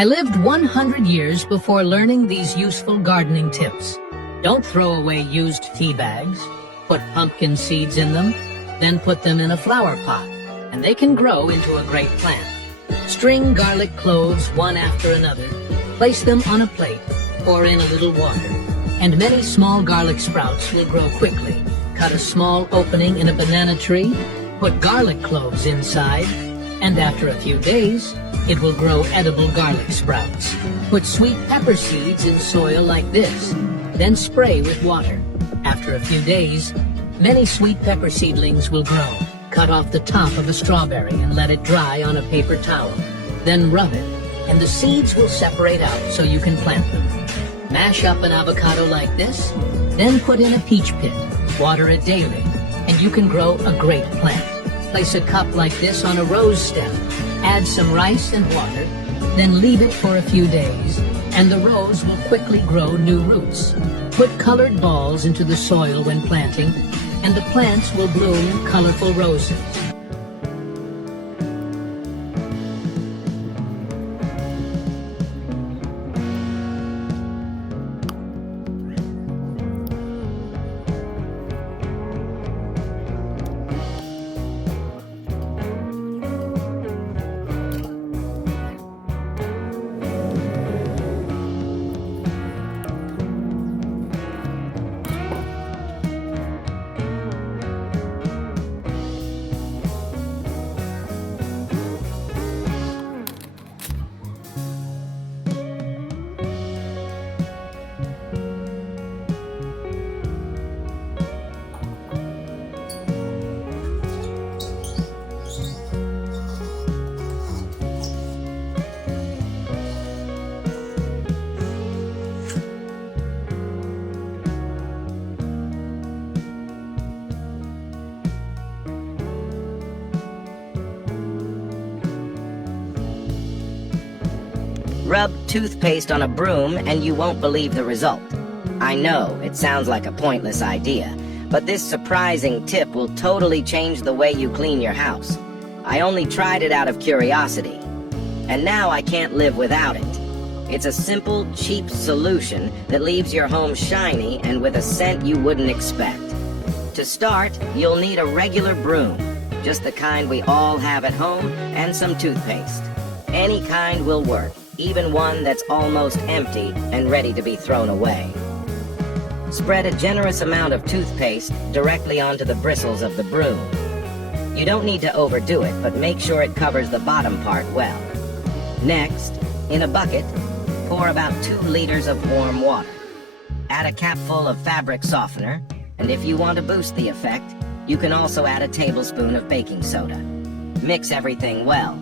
I lived 100 years before learning these useful gardening tips. Don't throw away used tea bags. Put pumpkin seeds in them, then put them in a flower pot, and they can grow into a great plant. String garlic cloves one after another. Place them on a plate, pour in a little water, and many small garlic sprouts will grow quickly. Cut a small opening in a banana tree, put garlic cloves inside, and after a few days, it will grow edible garlic sprouts. Put sweet pepper seeds in soil like this, then spray with water. After a few days, many sweet pepper seedlings will grow. Cut off the top of a strawberry and let it dry on a paper towel. Then rub it, and the seeds will separate out so you can plant them. Mash up an avocado like this, then put in a peach pit. Water it daily, and you can grow a great plant. Place a cup like this on a rose stem. Add some rice and water, then leave it for a few days, and the rose will quickly grow new roots. Put colored balls into the soil when planting, and the plants will bloom colorful roses. Rub toothpaste on a broom and you won't believe the result. I know, it sounds like a pointless idea, but this surprising tip will totally change the way you clean your house. I only tried it out of curiosity, and now I can't live without it. It's a simple, cheap solution that leaves your home shiny and with a scent you wouldn't expect. To start, you'll need a regular broom, just the kind we all have at home, and some toothpaste. Any kind will work, even one that's almost empty and ready to be thrown away. Spread a generous amount of toothpaste directly onto the bristles of the broom. You don't need to overdo it, but make sure it covers the bottom part well. Next, in a bucket, pour about 2 liters of warm water. Add a capful of fabric softener, and if you want to boost the effect, you can also add a tablespoon of baking soda. Mix everything well.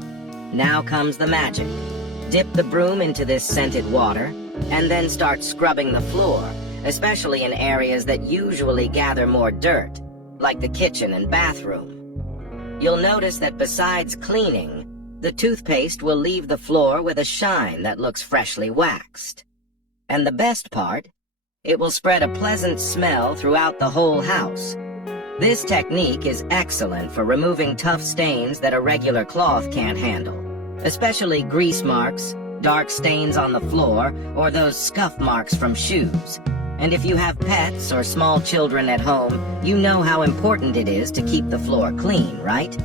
Now comes the magic. Dip the broom into this scented water, and then start scrubbing the floor, especially in areas that usually gather more dirt, like the kitchen and bathroom. You'll notice that besides cleaning, the toothpaste will leave the floor with a shine that looks freshly waxed. And the best part, it will spread a pleasant smell throughout the whole house. This technique is excellent for removing tough stains that a regular cloth can't handle, especially grease marks, dark stains on the floor, or those scuff marks from shoes. And if you have pets or small children at home, you know how important it is to keep the floor clean, right?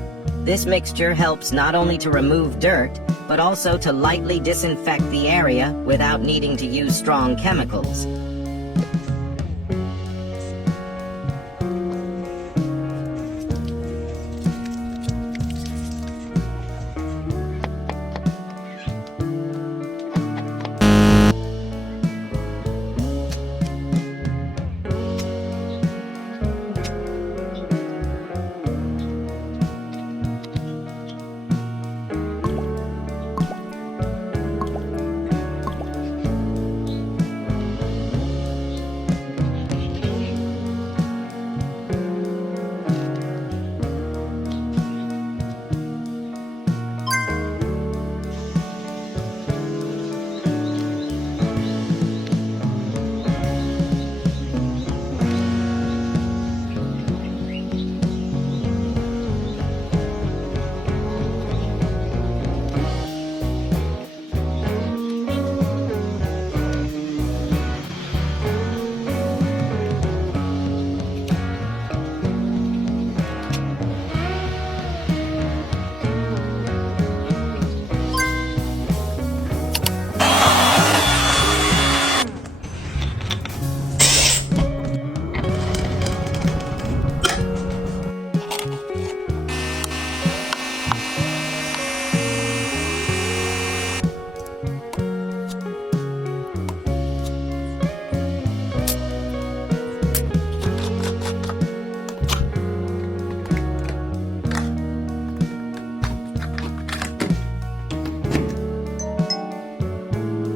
This mixture helps not only to remove dirt, but also to lightly disinfect the area without needing to use strong chemicals.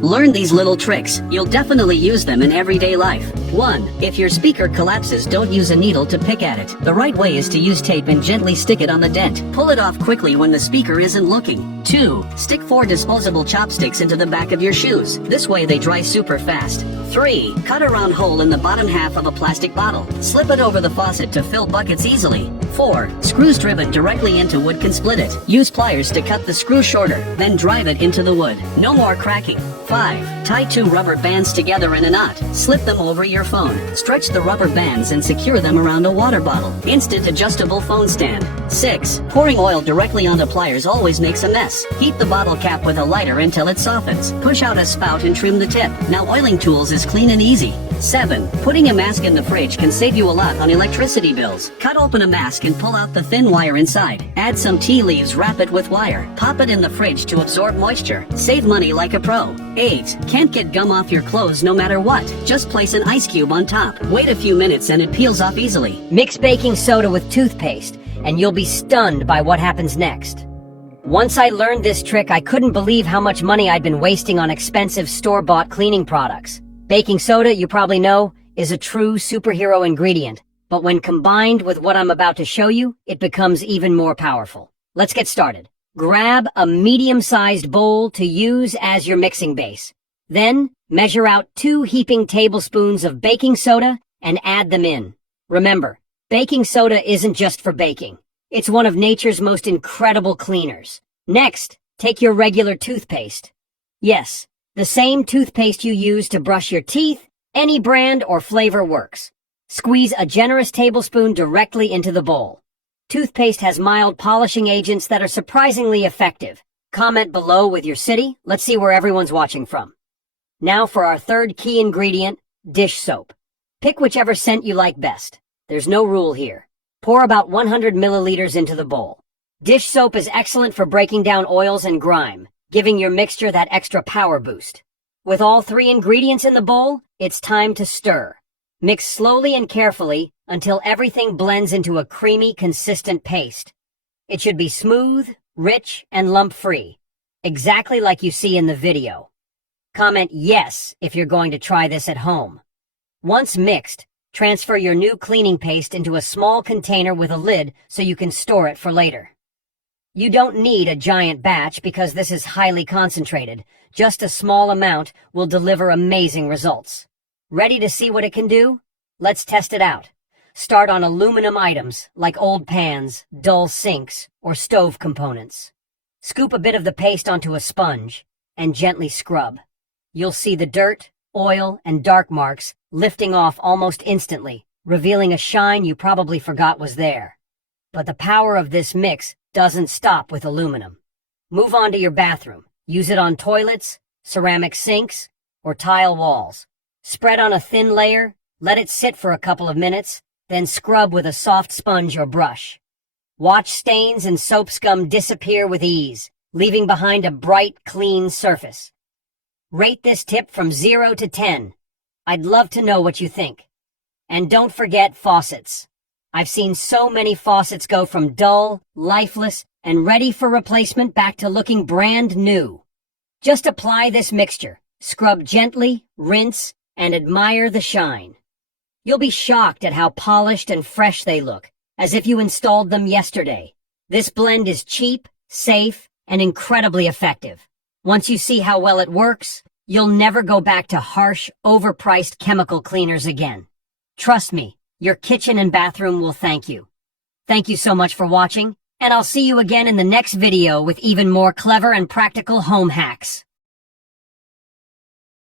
Learn these little tricks. You'll definitely use them in everyday life. 1. If your speaker collapses, don't use a needle to pick at it. The right way is to use tape and gently stick it on the dent. Pull it off quickly when the speaker isn't looking. 2. Stick 4 disposable chopsticks into the back of your shoes. This way they dry super fast. 3. Cut a round hole in the bottom half of a plastic bottle. Slip it over the faucet to fill buckets easily. 4. Screws driven directly into wood can split it. Use pliers to cut the screw shorter, then drive it into the wood. No more cracking. 5. Tie 2 rubber bands together in a knot. Slip them over your phone. Stretch the rubber bands and secure them around a water bottle. Instant adjustable phone stand. 6. Pouring oil directly onto pliers always makes a mess. Heat the bottle cap with a lighter until it softens. Push out a spout and trim the tip. Now oiling tools is clean and easy. 7. Putting a mask in the fridge can save you a lot on electricity bills. Cut open a mask and pull out the thin wire inside. Add some tea leaves, wrap it with wire. Pop it in the fridge to absorb moisture. Save money like a pro. 8. Can't get gum off your clothes no matter what. Just place an ice cube on top. Wait a few minutes and it peels off easily. Mix baking soda with toothpaste, and you'll be stunned by what happens next. Once I learned this trick, I couldn't believe how much money I'd been wasting on expensive store-bought cleaning products. Baking soda, you probably know, is a true superhero ingredient, but when combined with what I'm about to show you, it becomes even more powerful. Let's get started. Grab a medium-sized bowl to use as your mixing base. Then, measure out 2 heaping tablespoons of baking soda and add them in. Remember, baking soda isn't just for baking. It's one of nature's most incredible cleaners. Next, take your regular toothpaste. Yes, the same toothpaste you use to brush your teeth, any brand or flavor works. Squeeze a generous tablespoon directly into the bowl. Toothpaste has mild polishing agents that are surprisingly effective. Comment below with your city. Let's see where everyone's watching from. Now for our third key ingredient, dish soap. Pick whichever scent you like best. There's no rule here. Pour about 100 milliliters into the bowl. Dish soap is excellent for breaking down oils and grime, giving your mixture that extra power boost. With all 3 ingredients in the bowl, it's time to stir. Mix slowly and carefully until everything blends into a creamy, consistent paste. It should be smooth, rich, and lump-free, exactly like you see in the video. Comment yes if you're going to try this at home. Once mixed, transfer your new cleaning paste into a small container with a lid so you can store it for later. You don't need a giant batch because this is highly concentrated. Just a small amount will deliver amazing results. Ready to see what it can do? Let's test it out. Start on aluminum items like old pans, dull sinks, or stove components. Scoop a bit of the paste onto a sponge and gently scrub. You'll see the dirt, oil, and dark marks lifting off almost instantly, revealing a shine you probably forgot was there. But the power of this mix doesn't stop with aluminum. Move on to your bathroom. Use it on toilets, ceramic sinks, or tile walls. Spread on a thin layer, let it sit for a couple of minutes, then scrub with a soft sponge or brush. Watch stains and soap scum disappear with ease, leaving behind a bright, clean surface. Rate this tip from 0 to 10. I'd love to know what you think. And don't forget faucets. I've seen so many faucets go from dull, lifeless, and ready for replacement back to looking brand new. Just apply this mixture, scrub gently, rinse, and admire the shine. You'll be shocked at how polished and fresh they look, as if you installed them yesterday. This blend is cheap, safe, and incredibly effective. Once you see how well it works, you'll never go back to harsh, overpriced chemical cleaners again. Trust me, your kitchen and bathroom will thank you. Thank you so much for watching, and I'll see you again in the next video with even more clever and practical home hacks.